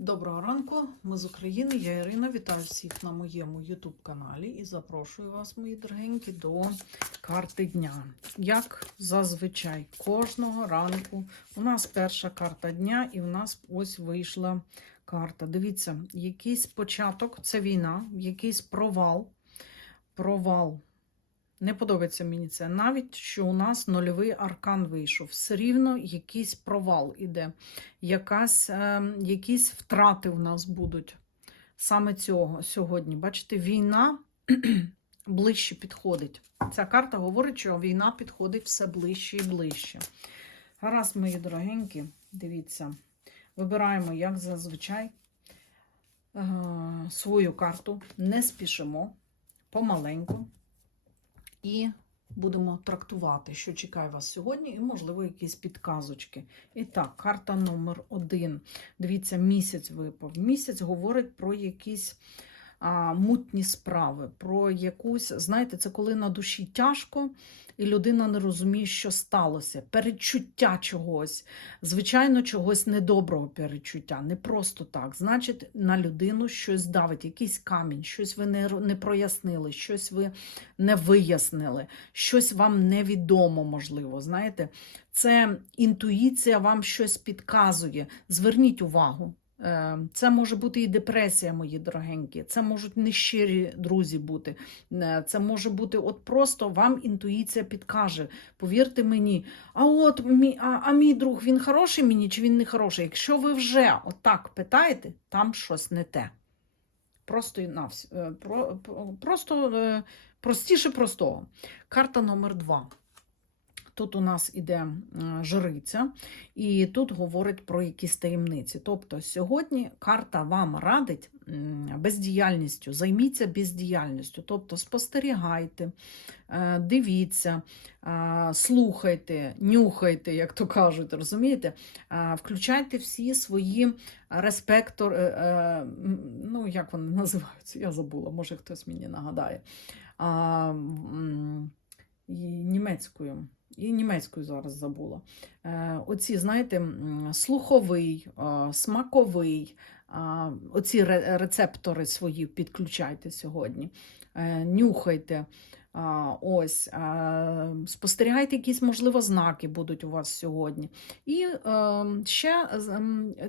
Доброго ранку, ми з України. Я Ірина. Вітаю всіх на моєму YouTube каналі і запрошую вас, мої дорогенькі, до карти дня. Як зазвичай, кожного ранку у нас перша карта дня, і в нас ось вийшла карта. Дивіться, якийсь початок це війна, якийсь провал. Провал. Не подобається мені це. Навіть що у нас нульовий аркан вийшов. Все рівно якийсь провал іде, якась, е, якісь втрати в нас будуть саме цього сьогодні. Бачите, війна ближче підходить. Ця карта говорить, що війна підходить все ближче і ближче. Гаразд, мої дорогенькі, дивіться, вибираємо, як зазвичай, е, свою карту, не спішимо помаленьку. І будемо трактувати, що чекає вас сьогодні, і, можливо, якісь підказочки. І так, карта номер один. Дивіться, місяць випав. Місяць говорить про якісь а, мутні справи, про якусь, знаєте, це коли на душі тяжко, і людина не розуміє, що сталося. Перечуття чогось, звичайно, чогось недоброго перечуття. Не просто так. Значить, на людину щось давить, якийсь камінь, щось ви не, не прояснили, щось ви не вияснили, щось вам невідомо, можливо. Знаєте, це інтуїція вам щось підказує. Зверніть увагу. Е, Це може бути і депресія, мої дорогенькі. Це можуть нещирі друзі бути. Е, Це може бути, от просто вам інтуїція підкаже. Повірте мені, а от мій, а, а мій друг він хороший мені чи він не хороший? Якщо ви вже отак питаєте, там щось не те. Просто і навс- е, про- просто е, простіше простого. Карта номер два. Тут у нас іде жриця, і тут говорить про якісь таємниці. Тобто сьогодні карта вам радить бездіяльністю, займіться бездіяльністю. Тобто спостерігайте, е, дивіться, е, слухайте, нюхайте, як то кажуть, розумієте? Е, Включайте всі свої респектор, м, ну як вони називаються, я забула, може хтось мені нагадає. І німецькою. І німецькою зараз забула. Е, оці, знаєте, слуховий, е, смаковий, е, оці рецептори свої підключайте сьогодні. Нюхайте. Ось, спостерігайте, якісь, можливо, знаки будуть у вас сьогодні. І ще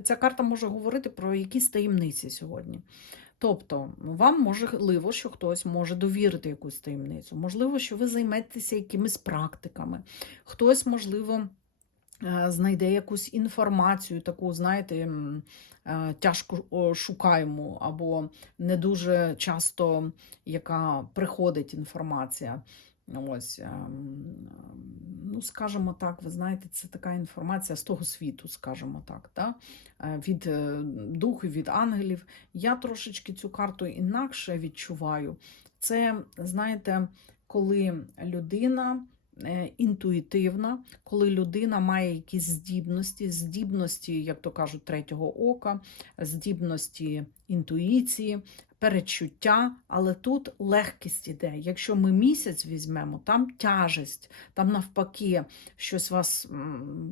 ця карта може говорити про якісь таємниці сьогодні. Тобто, вам можливо, що хтось може довірити якусь таємницю, можливо, що ви займетеся якимись практиками, хтось, можливо, е, знайде якусь інформацію, таку, знаєте, е, тяжко шукаємо, або не дуже часто, яка приходить інформація. Ось, ем, ну, скажімо так, ви знаєте, це така інформація з того світу, скажімо так, да? е, від е, духів, від ангелів. Я трошечки цю карту інакше відчуваю. Це, знаєте, коли людина інтуїтивна, коли людина має якісь здібності, здібності, як то кажуть, третього ока, здібності інтуїції, перечуття, але тут легкість іде. Якщо ми місяць візьмемо, там тяжесть, там навпаки щось вас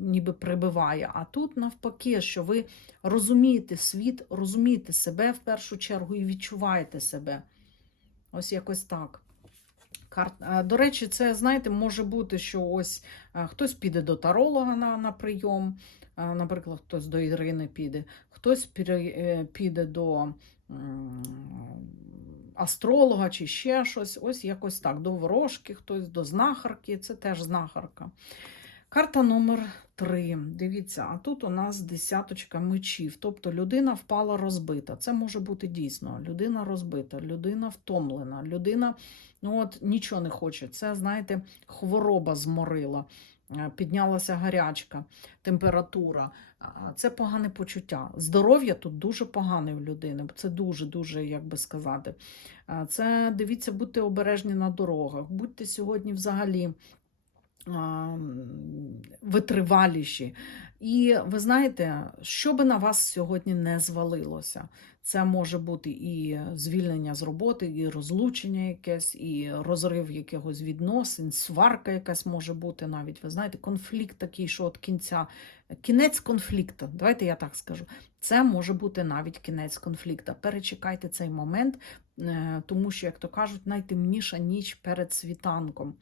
ніби прибиває. А тут навпаки, що ви розумієте світ, розумієте себе в першу чергу і відчуваєте себе. Ось якось так. Кар- а, До речі, це, знаєте, може бути, що ось хтось піде до таролога на, на прийом, наприклад, хтось до Ірини піде, хтось е, піде до астролога чи ще щось. Ось якось так. До ворожки, хтось до знахарки, це теж знахарка. Карта номер три. Дивіться, а тут у нас десяточка мечів. Тобто людина впала розбита. Це може бути дійсно. Людина розбита, людина втомлена, людина ну от, нічого не хоче. Це, знаєте, хвороба зморила, е, піднялася гарячка, температура. Це погане почуття. Здоров'я тут дуже погане в людини. Це дуже-дуже, як би сказати. Це дивіться, будьте обережні на дорогах. Будьте сьогодні взагалі витриваліші. І ви знаєте, що би на вас сьогодні не звалилося, це може бути і звільнення з роботи, і розлучення якесь, і розрив якихось відносин, сварка якась може бути навіть. Ви знаєте, конфлікт такий, що от кінця, кінець конфлікту. Давайте я так скажу. Це може бути навіть кінець конфлікту. Перечекайте цей момент, е, тому що, як то кажуть, найтемніша ніч перед світанком.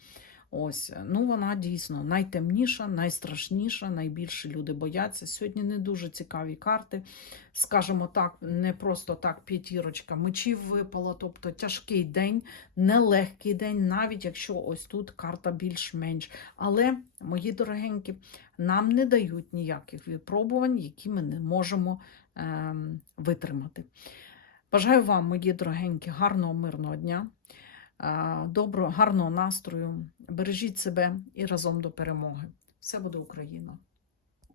Ось, ну вона дійсно найтемніша, найстрашніша, найбільше люди бояться. Сьогодні не дуже цікаві карти. Скажімо так, не просто так п'ятірочка мечів випала, тобто тяжкий день, нелегкий день, навіть якщо ось тут карта більш-менш. Але, мої дорогенькі, нам не дають ніяких випробувань, які ми не можемо ем, витримати. Бажаю вам, мої дорогенькі, гарного мирного дня, е, доброго, гарного настрою. Бережіть себе і разом до перемоги. Все буде Україна!